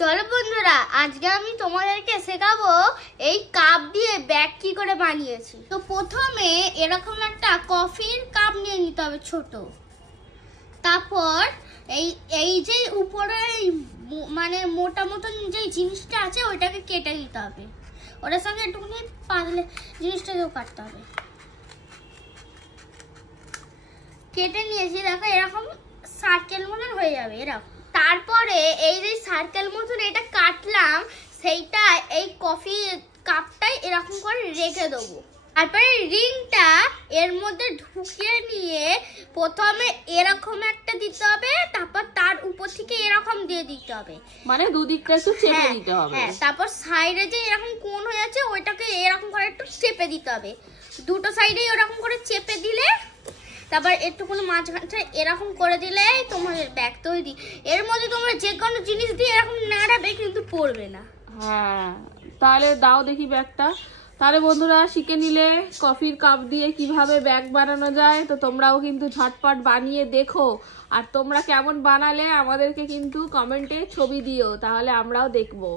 চলো বন্ধুরা, আজকে আমি তোমাদেরকে শেখাবো এই কাপ দিয়ে ব্যাগ কি করে বানিয়েছি। তো প্রথমে এরকম একটা কফির কাপ নিয়ে নিতে হবে ছোট। তারপর এই যে উপরে মানে মোটা মতন যে জিনিসটা আছে ওইটাকে কেটে নিতে হবে। ওটার সঙ্গে একটুখানি পাতলে জিনিসটাকেও কাটতে হবে। কেটে নিয়েছি, দেখো এরকম সার্কেল মতন হয়ে যাবে এরকম। তারপরে এই যে সার্কেল মতন এটা কাটলাম, সেইটা এই কফি কাপটাই এরকম করে রেখে দেবো। তারপরে রিংটা এর মধ্যে ঢুকিয়ে নিয়ে প্রথমে এরকম একটা দিতে হবে, তারপর তার উপর থেকে এরকম দিয়ে দিতে হবে, মানে দুদিকটা একটু চেপে দিতে হবে। হ্যাঁ, তারপর সাইডে যে এরকম কোণ হয়ে আছে ওইটাকে এরকম করে একটু চেপে দিতে হবে। দুটো সাইডেই ওরকম করে চেপে দিলে, তারপর একটুখানি মাঝখানটা এরকম করে দিলে তোমাদের ব্যাগ তৈরি। এর মধ্যে তোমরা যে কোনো জিনিস দিয়ে এরকম নাড়াবে কিন্তু পড়বে না। হ্যাঁ, তাহলে দাও দেখি ব্যাগটা। তাহলে বন্ধুরা শিখে নিলে কফির কাপ দিয়ে কিভাবে ব্যাগ বানানো যায়। তো তোমরাও কিন্তু ঝটপট বানিয়ে দেখো, আর তোমরা কেমন বানালে আমাদেরকে কিন্তু কমেন্টে ছবি দিও, তাহলে আমরাও দেখবো।